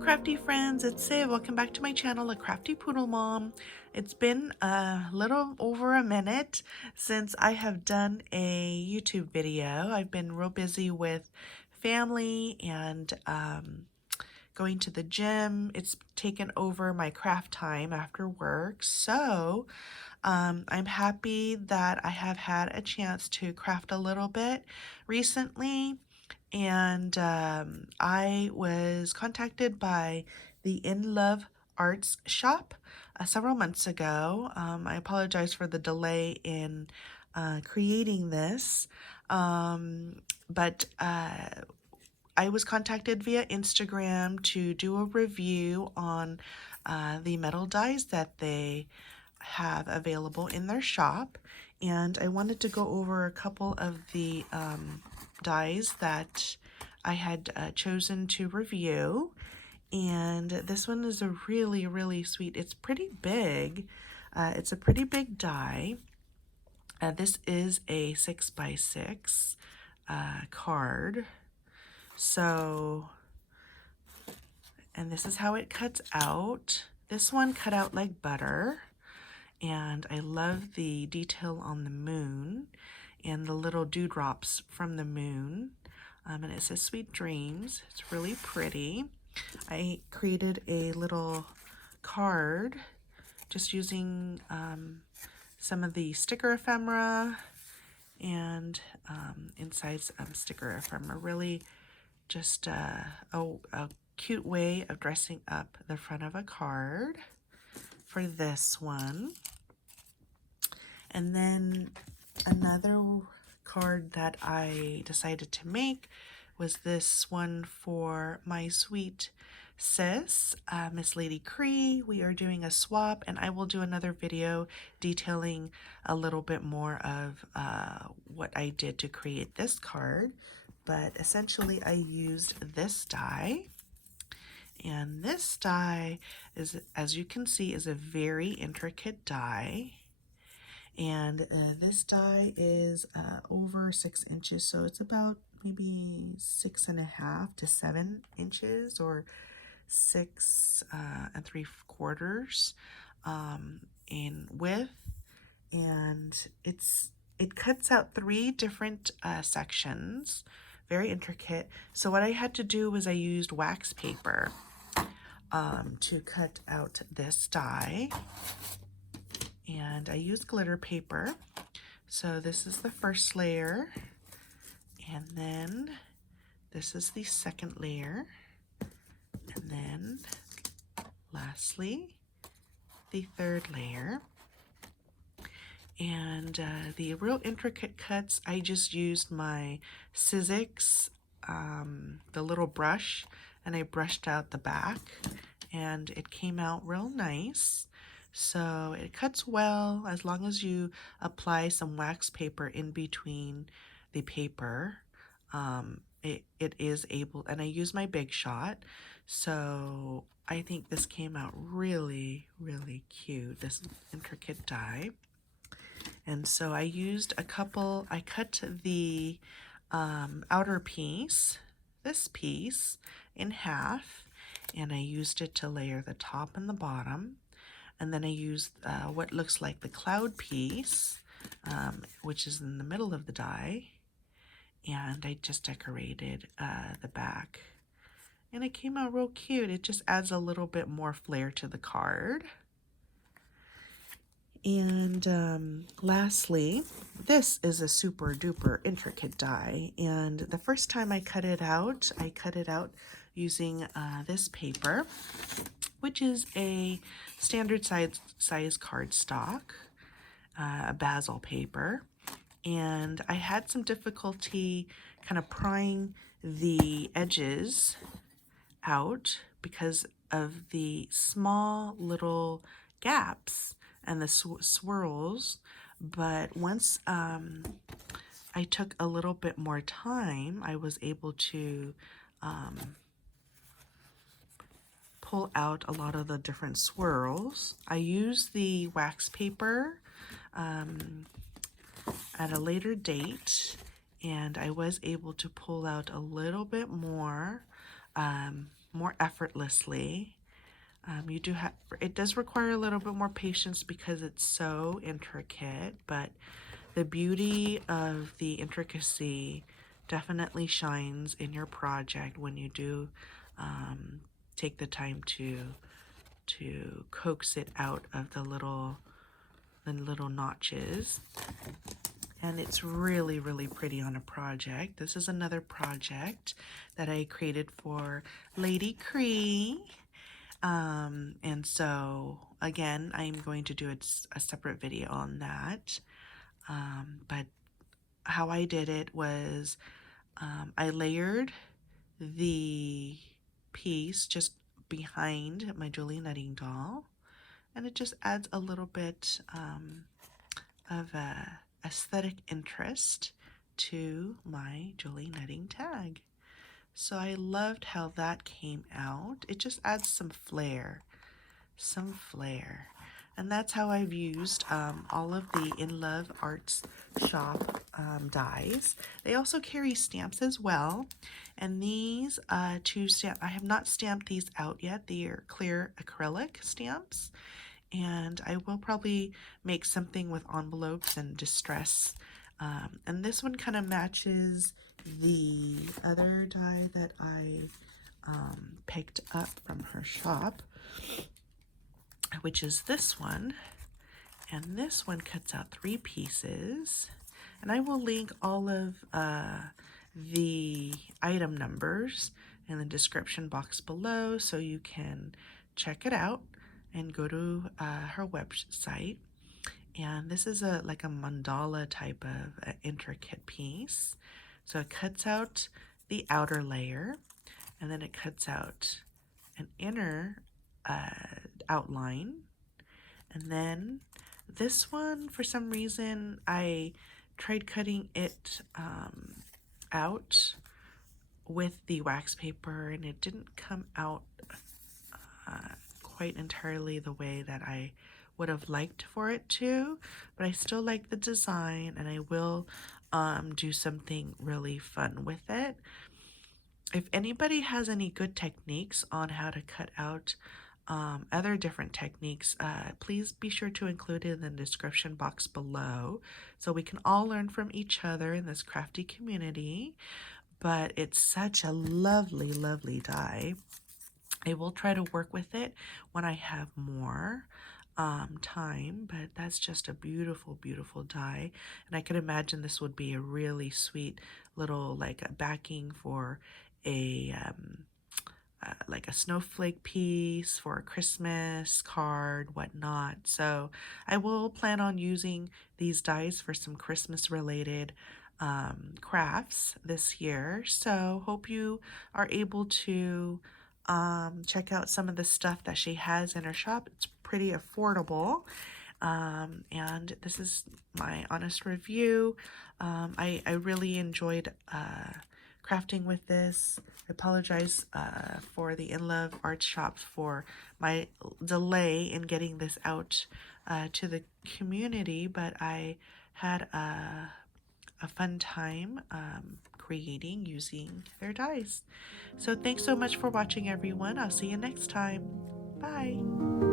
Crafty friends, it's Siv. Welcome back to my channel, A Crafty Poodle Mom. It's been a little over a minute since I have done a YouTube video. I've been real busy with family and going to the gym. It's taken over my craft time after work. So I'm happy that I have had a chance to craft a little bit recently. And I was contacted by the Inloveart shop several months ago. I apologize for the delay in creating this, but I was contacted via Instagram to do a review on the metal dies that they have available in their shop, and I wanted to go over a couple of the dies that I had chosen to review. And this one is a really sweet, it's pretty big. It's a pretty big die. This is a 6x6 card. So, and this is how it cuts out. This one cut out like butter. And I love the detail on the moon and the little dewdrops from the moon. And it says Sweet Dreams. It's really pretty. I created a little card just using some of the sticker ephemera and inside some sticker ephemera. Really just a cute way of dressing up the front of a card for this one. And then another card that I decided to make was this one for my sweet sis, Miss Lady Cree. We are doing a swap, and I will do another video detailing a little bit more of what I did to create this card. But essentially I used this die. And this die is, as you can see, is a very intricate die. And this die is over 6 inches, so it's about maybe 6.5 to 7 inches, or 6 3/4 in width. And it cuts out 3 different sections, very intricate. So what I had to do was I used wax paper to cut out this die. And I used glitter paper. So this is the first layer, and then this is the second layer, and then lastly the third layer. And the real intricate cuts, I just used my Sizzix, the little brush, and I brushed out the back, and it came out real nice. So it cuts well as long as you apply some wax paper in between the paper. It is able, and I use my Big Shot. So I think this came out really cute, this intricate die. And so I used a couple, I cut the outer piece, this piece, in half, and I used it to layer the top and the bottom. And then I used what looks like the cloud piece, which is in the middle of the die. And I just decorated the back. And it came out real cute. It just adds a little bit more flair to the card. And lastly, this is a super duper intricate die. And the first time I cut it out using this paper, which is a standard size cardstock, basil paper. And I had some difficulty kind of prying the edges out because of the small little gaps and the swirls. But once I took a little bit more time, I was able to pull out a lot of the different swirls. I used the wax paper at a later date, and I was able to pull out a little bit more more effortlessly. You do have, it does require a little bit more patience because it's so intricate, but the beauty of the intricacy definitely shines in your project when you do take the time to coax it out of the little notches. And it's really, really pretty on a project. This is another project that I created for Lady Cree. And so again, I'm going to do a separate video on that. But how I did it was I layered the piece just behind my Julie Nutting doll, and it just adds a little bit of aesthetic interest to my Julie Nutting tag. So I loved how that came out. It just adds some flair. And that's how I've used all of the Inloveart shop dies. They also carry stamps as well. And these two stamp, I have not stamped these out yet. They are clear acrylic stamps. And I will probably make something with envelopes and distress. And this one kind of matches the other die that I picked up from her shop, which is this one. And this one cuts out 3 pieces. And I will link all of the item numbers in the description box below so you can check it out and go to her website. And this is like a mandala type of intricate piece. So it cuts out the outer layer, and then it cuts out an inner outline. And then this one, for some reason, I tried cutting it out with the wax paper, and it didn't come out quite entirely the way that I would have liked for it to, but I still like the design, and I will do something really fun with it. If anybody has any good techniques on how to cut out other different techniques, please be sure to include it in the description box below so we can all learn from each other in this crafty community. But it's such a lovely, lovely die. I will try to work with it when I have more time, but that's just a beautiful, beautiful die. And I could imagine this would be a really sweet little like a backing for a like a snowflake piece for a Christmas card, whatnot. So I will plan on using these dies for some Christmas related crafts this year. So hope you are able to check out some of the stuff that she has in her shop. It's pretty affordable. And this is my honest review. I really enjoyed crafting with this. I apologize for the Inloveart shop for my delay in getting this out to the community, but I had a fun time creating using their dies. So thanks so much for watching, everyone. I'll see you next time. Bye.